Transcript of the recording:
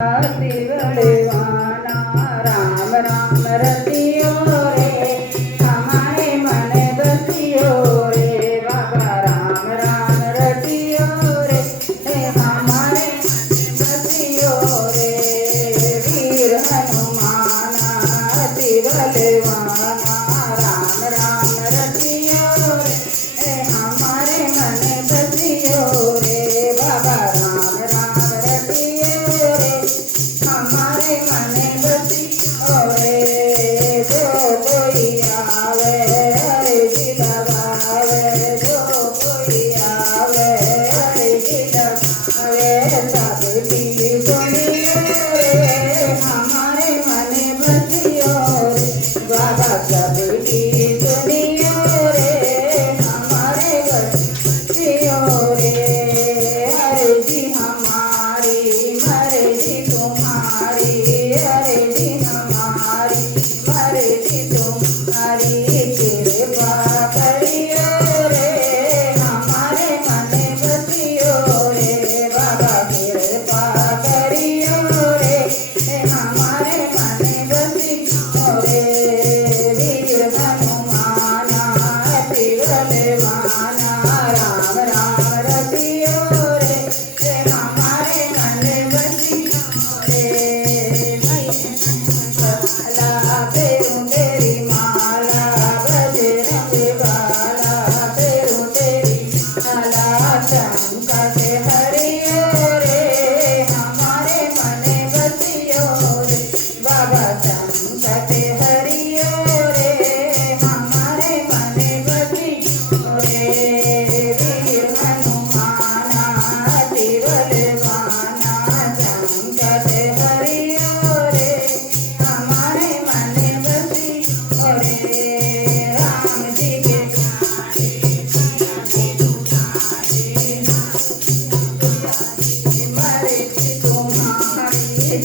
देवाना राम राम रतियो रे हमारे मन बसियो रे बाबा राम राम रतियो रे हमारे बसियो रे वीर हनुमाना अति बलवाना राम राम रतियो रे हमारे मन बसियो रे बाबा राम राम रतियो रे हमारे मन बसियो रे जो कोई आवे हरे जी लगावे जो कोई आवे हरे जी लगावे सबकी सुनियो रे हमारे मन बसियो रे बाबा सबकी सुनियो रे हमारे बसियो रे हरे जी हमारी मरे जी तुम्हारी हरे जी हमारी मरे जी तुम्हारी कृपा करियो रे हमारे मन बसियो रे बाबा कृपा करियो रे हमारे मन बसियो रे वीर हनुमाना अति बलवाना राम राम रतियो रे हमारे मन बसियो रे माला फेरूं तेरी माला बजरंग बाला फेरूं तेरी माला चमका से हरियो रे हमारे मन बसियो रे बाबा चमका से हरियो रे हमारे मन बसियो रे वीर हनुमाना अति बलवाना चमका से हरियो रे हमारे मन बसियो रे राम जी के मरे जी तुम्हारी